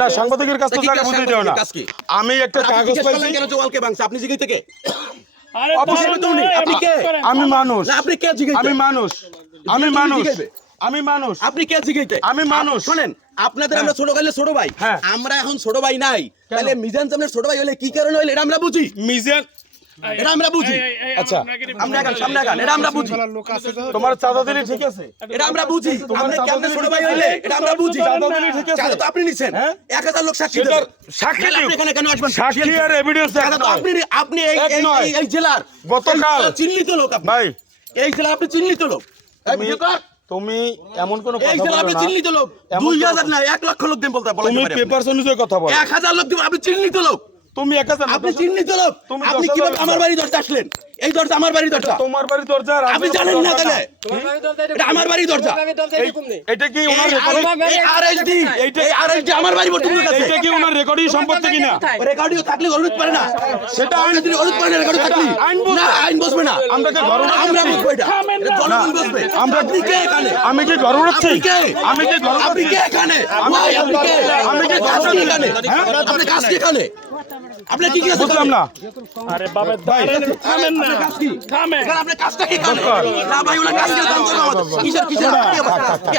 না সাংবাদিকের কাছে তো টাকা বুঝতে দিও না। আমি একটা কাগজ পাইছি কেন ওয়ালকে ভাঙছে আপনি জিজ্ঞেস থেকে আপনি কে? আমি মানুষ। আপনি কে জিজ্ঞেস আমি মানুষ। আমি মানুষ। আমি মানুষ। আপনি কে জিজ্ঞেস আমি মানুষ। শুনেন আপনাদের আমরা ছোট ভাইলে ছোট ভাই আমরা এখন ছোট ভাই নাই তাহলে মিজান সামনে ছোট ভাই হলে কি কারণে হইলে এটা আমরা বুঝি মিজান এটা আমরা বুঝি আচ্ছা আমরা এখন সামনে এখন এটা আমরা বুঝি তোমার চাঁদা দিলে ঠিক আছে এটা আমরা বুঝি আমরা কেমনে ছোট ভাই হইলে এটা আমরা বুঝি চাঁদা দিলে ঠিক আছে চাঁদা তো আপনি নিছেন 1000 লোক সাক্ষী দেন সাক্ষী দিও আপনি এখানে কেন আসবেন সাক্ষী আর এভিডেন্স চাঁদা তো আপনি আপনি এই জেলার গতকাল চিহ্নিত লোক আপনি ভাই এই জেলার আপনি চিহ্নিত লোক তুমি এমন কোন এই কথা জেলা বলো আপনি না চিহ্নিত লোক 2000 না 1 লক্ষ লোক দেন বলতে তুমি পেপারস অনুযায়ী কথা বলো 1000 লোক দেব আপনি চিহ্নিত লোক তুমি 1000 আপনি চিহ্নিত লোক আপনি কিভাবে আমার বাড়ি দরজা আসলেন এই দরজা আমার বাড়ি দরজা তোমার বাড়ি দরজা আর আপনি জানেন না তাহলে এটা আমার বাড়ি দরজা এটা কি ওনার রেকর্ডিং এই আরএসডি এই আরএসডি আমার বাড়ি বর্তমান কাছে এটা কি ওনার রেকর্ডিং সম্পত্তি কিনা রেকর্ডিং থাকলে অনুরোধ পারে না সেটা আইন যদি অনুরোধ পারে রেকর্ডিং থাকলে না আইন বসবে না আমরা কি ঘর আমরা বসবো এটা জনগণ বসবে আমরা আপনি কে এখানে আমি কি ঘর উড়াচ্ছি আমি কি ঘর আপনি কে এখানে আপনি কে আমি কি কাজ কি এখানে আপনি কাজ কি এখানে আপনি কি কাজ বুঝলাম না আরে বাবা ভাই থামেন না থামেন এখানে আপনি কাজটা কি করেন না ভাই ওনা কাজ করে দাম করবে আমাদের কিসের কি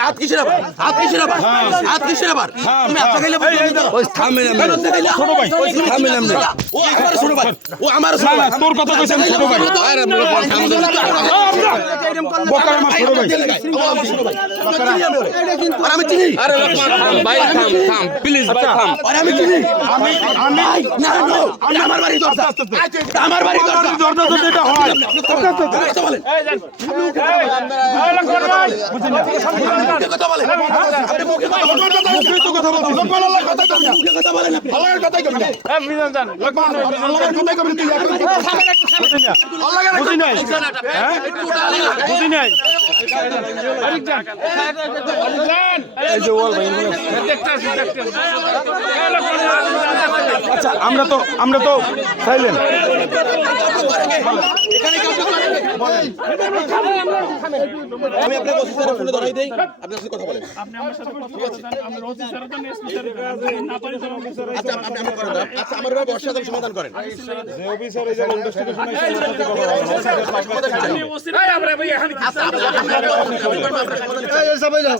হাত কিসের আবার হাত কিসের আবার হাত কিসের আবার তুমি হাত খাইলে ওই থামেন আমরা ছোট ভাই থামেন আমরা ও আমার ছোট ভাই ও আমার ছোট ভাই তোর কথা কইছেন ছোট ভাই আরে আমরা বকা আমার ছোট ভাই আমার ছোট ভাই আর আমি চিনি আরে লোকমান থাম ভাই থাম প্লিজ ভাই থাম আর আমি চিনি আমি না না আমার বাড়ি দরজা আমার বাড়ি দরজা দরজা তো এটা হয় কথা বলেন কথা বলেন আপনি মুখে কথা বলেন মুখে তো কথা বলছিস লোকমানের কথা তো মুখে কথা বলেন আপনি আল্লাহর কথাই কবি না এ মিজান জান লোকমান আল্লাহর কথাই কবি তুই বুঝি নাই হ্যাঁ বুঝি নাই এই যে ওয়াল ভাই আচ্ছা আমরা তো সাইলেন্ট আমি আপনাকে অফিসারের ফোনে ধরাই দেই আপনি আসলে কথা বলেন আপনি আমার সাথে কথা বলছেন আমি রোজি স্যার তো এসপি স্যার না পারি তো আচ্ছা আপনি করেন আচ্ছা আমার ভাই বর্ষা দাম সমাধান করেন যে অফিসার এই যে ইনভেস্টিগেশন আমি ওসির আমরা ভাই এখানে এই সবাই যাও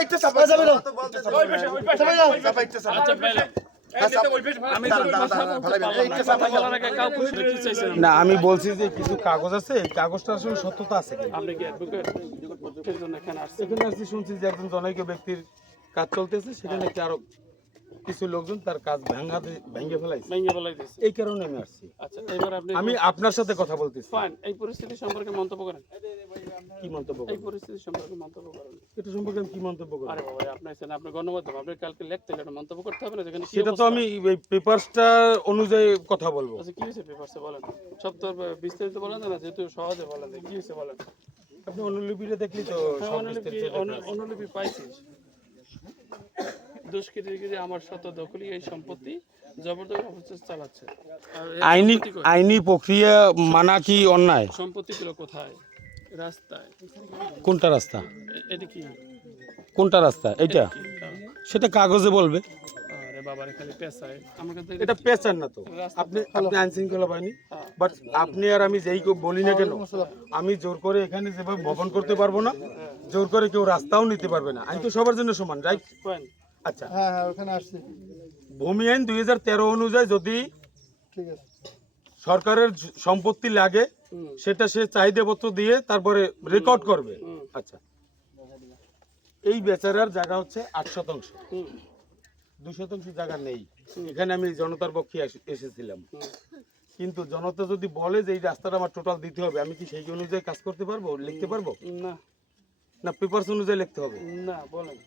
এই তো সবাই যাবে না ওই পাশে আচ্ছা পেলে না আমি বলছি যে কিছু কাগজ আছে এই কাগজটা আসলে সত্যতা আছে আপনি কি অ্যাডভোকেট সেজন্য এখানে আসছেন সেখানে আসছি শুনছি যে একজন জনৈক ব্যক্তির কাজ চলতেছে সেখানে কি আরো কিছু লোকজন তার কাজ ভেঙে ফেলাইছে ভেঙে ফেলাইতেছে এই কারণে আমি আসছি আচ্ছা এবার আমি আপনার সাথে কথা বলতেছি ফাইন এই পরিস্থিতি সম্পর্কে মন্তব্য করেন কি মন্তব্য এই পরিস্থিতি সম্পর্কে মন্তব্য করেন এটা সম্পর্কে আমি কি মন্তব্য করব আরে বাবা আপনি আছেন আপনি গণমাধ্যম আপনি কালকে লিখতে গেলে মন্তব্য করতে হবে না যেখানে কি সেটা তো আমি এই পেপারসটা অনুযায়ী কথা বলবো আচ্ছা কি হয়েছে পেপারসে বলেন সব তো বিস্তারিত বলেন না যেহেতু সহজে বলেন কি হয়েছে বলেন আপনি অনুলিপিটা দেখলি তো সব বিস্তারিত অনুলিপি পাইছিস দুষ্কৃতিকারী আমার শত দখলি এই সম্পত্তি জবরদস্ত অপচেষ্টা চালাচ্ছে আইনি প্রক্রিয়া মানা কি অন্যায় সম্পত্তি গুলো কোথায় রাস্তায় কোনটা রাস্তা এটা কি কোনটা রাস্তা এটা সেটা কাগজে বলবে আরে বাবারে খালি পেছায় আমার কাছে এটা পেছার না তো আপনি আইন শৃঙ্খলা বাহিনী বাট আপনি আর আমি যেই বলি না কেন আমি জোর করে এখানে যেভাবে ভবন করতে পারবো না জোর করে কেউ রাস্তাও নিতে পারবে না আইন তো সবার জন্য সমান রাইট আচ্ছা হ্যাঁ হ্যাঁ ওখানে আসছি ভূমি আইন 2013 অনুযায়ী যদি ঠিক আছে সরকারের সম্পত্তি লাগে সেটা সে চাহিদাপত্র দিয়ে তারপরে রেকর্ড করবে আচ্ছা এই বেচারার জায়গা হচ্ছে 8 শতাংশ 2 শতাংশ জায়গা নেই এখানে আমি জনতার পক্ষে এসেছিলাম কিন্তু জনতা যদি বলে যে এই রাস্তাটা আমার টোটাল দিতে হবে আমি কি সেই অনুযায়ী কাজ করতে পারবো লিখতে পারবো না না পেপারস অনুযায়ী লিখতে হবে না বলেন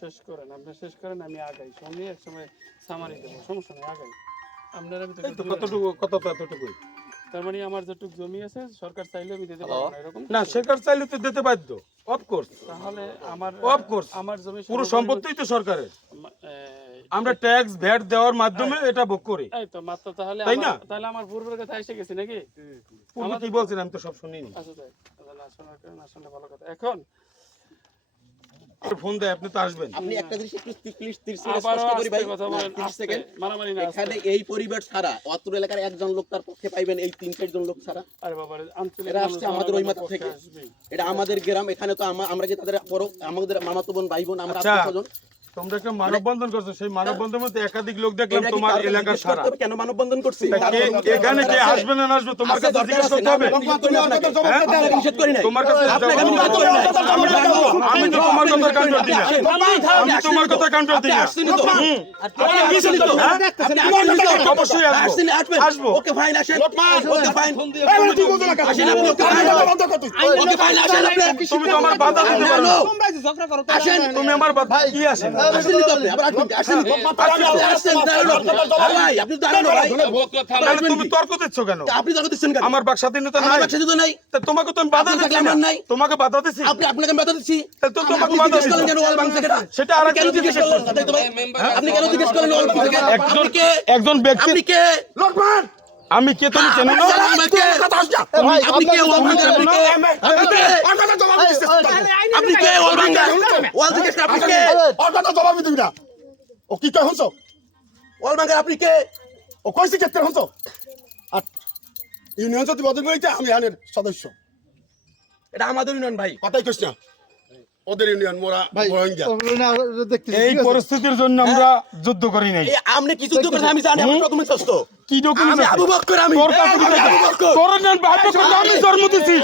শেষ করেন আপনি শেষ করেন আমি আগাই সঙ্গে এক সময় সামারি দেবো সমস্যা নেই আগাই আপনার আমি কতটুকু তার মানে আমার যেটুকু জমি আছে সরকার চাইলে আমি দিতে পারবো না এরকম না সরকার চাইলে তো দিতে বাধ্য অফকোর্স তাহলে আমার জমি পুরো সম্পত্তিই তো সরকারের আমরা ট্যাক্স ভ্যাট দেওয়ার মাধ্যমে এটা ভোগ করি এই তো মাত্র তাহলে তাই না তাহলে আমার পূর্বের কথা এসে গেছে নাকি পূর্বে কি বলছেন আমি তো সব শুনিনি আচ্ছা তাই না শোনার কারণে আসলে ভালো কথা এখন ফোন দেয় আপনি তো আসবেন। আপনি একটা জিনিস একটু প্লিজ 30 সেকেন্ড আবারও স্পষ্ট করি ভাই, আস্তে কথা বলেন, 30 আস্তে, সেকেন্ড। মারামারি না, আস্তে। এখানে এই পরিবার ছাড়া অত্র এলাকার একজন লোক তার পক্ষে পাইবেন, এই 3-4 জন লোক ছাড়া। আরে বাবা রে, আঞ্চলিক এরা মানুষ আসছে আমাদের ওই মাথা থেকে, আসবেই। এটা আমাদের গ্রাম, এখানে তো আমরা কি তাদের আমাদের মামাতো বোন ভাই বোন, আমরা আচ্ছা, আত্মীয়স্বজন। তোমরা একটা মানববন্ধন করছো, সেই মানববন্ধনের মধ্যে একাধিক লোক দেখলাম এটা কি তোমার কাউকে এলাকার জিজ্ঞেস করতে সারা। হবে কেন মানববন্ধন করছি? তা এখানে কে আসবে না আসবে তোমার কাছে জিজ্ঞেস করতে হবে। নিষেধ করি নাই। তোমার কাছে আপনাকে আমি নিষেধ করি নাই। আমি তো তোমার কথা কাউন্টার দিই না। আমি তোমার কথা কাউন্টার দিই না। আসছেন তো? আপনি আসছেন তো? আপনি আসছেন তো? অবশ্যই আসবো। আসছেন, আসবেন? আসবো। ওকে ফাইন, আসেন। Okay fine. আসেন আপনি, ওকে ফাইন। ওকে ফাইন, আসেন আপনি। তুমি তো আমার বাধা দিতে পারো না। আসেন। তুমি আমার বাধা কি আসে? আসেন তো আপনি, আবার আসবেন, আসেন। আসছেন, দাঁড়ানো। ভাই, আপনি দাঁড়ানো ভাই। তাহলে তুমি তর্ক দিচ্ছ কেন? আপনি তর্ক দিচ্ছেন কেন? আমার বাক স্বাধীনতা আমার নাই। বাক্সে তো নাই। তা তোমাকে তো আমি বাধা আপনার দিচ্ছি থাকলে না। আমার নাই। তোমাকে বাধা দিচ্ছি। আপনাকে আমি বাধা দিচ্ছি। তাহলে তো তোমাকে আপনি বাধা জিজ্ঞেস করলেন দিচ্ছি। কেন ওয়াল ভাঙছে কেন? সেটা আপনি আরেকটা কেন জিজ্ঞেস জিজ্ঞেস করলেন? করুন। তাই তো ভাই? আপনি কেন জিজ্ঞেস করলেন ওয়াল ভাঙছে কেন? আপনি কে? একজন ব্যক্তি আপনি কে? আমি কে তুমি চেনো না? আপনি কে? আপনি কে ওয়াল ভাঙছে? আপনি কে? আপনি কে? আপনি কে ওয়াল ভাঙছে? ওয়াল জিজ্ঞেস আপনি কে? জবাব দিবি না ও কি কয় হনছ ওয়াল ভাঙছে আপনি কে? ও কইছে কেতে হনছ আর ইউনিয়ন যদি বদল করিতে আমি আনের সদস্য এটা আমাদের ইউনিয়ন ভাই। কথাই কইছ না ওদের ইউনিয়ন মোরা রোহিঙ্গা এই পরিস্থিতির জন্য আমরা যুদ্ধ করি নাই। এই আপনি কি যুদ্ধ করেন আমি জানি, আমার ডকুমেন্টস আছে তো। কি ডকুমেন্ট? আমি আবু বকর, আমি তোর কাছে কি আমি থাকে? আবু বকর। তোর নাম ভাববে কোন আমি জন্ম দিছি।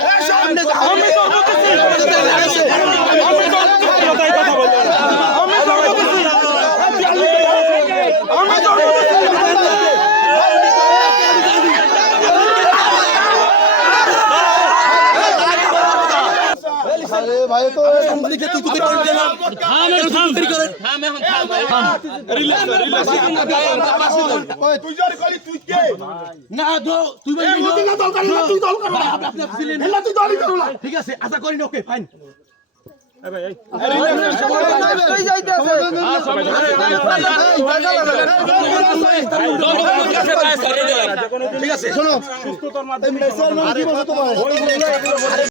আমি জন্ম দিছি। আমি জন্ম দিছি। কথাই কথা বল। আমি জন্ম দিছি। আমি জন্ম দিছি। আরে ভাই তো সাংবাদিকরা তুই তুই করেন কেন? তুই করেন। তুই জোর করি তুই কে না দো, তুই বল এই মদিনা দল করি না তুই দল কর না আপনি ছিলেন। হেলা তুই দলই করু না ঠিক আছে, আশা করি না, ওকে ফাইন। ঠিক আছে শোনো সুস্থ তোর মাধ্যমে কি বলছো তোমার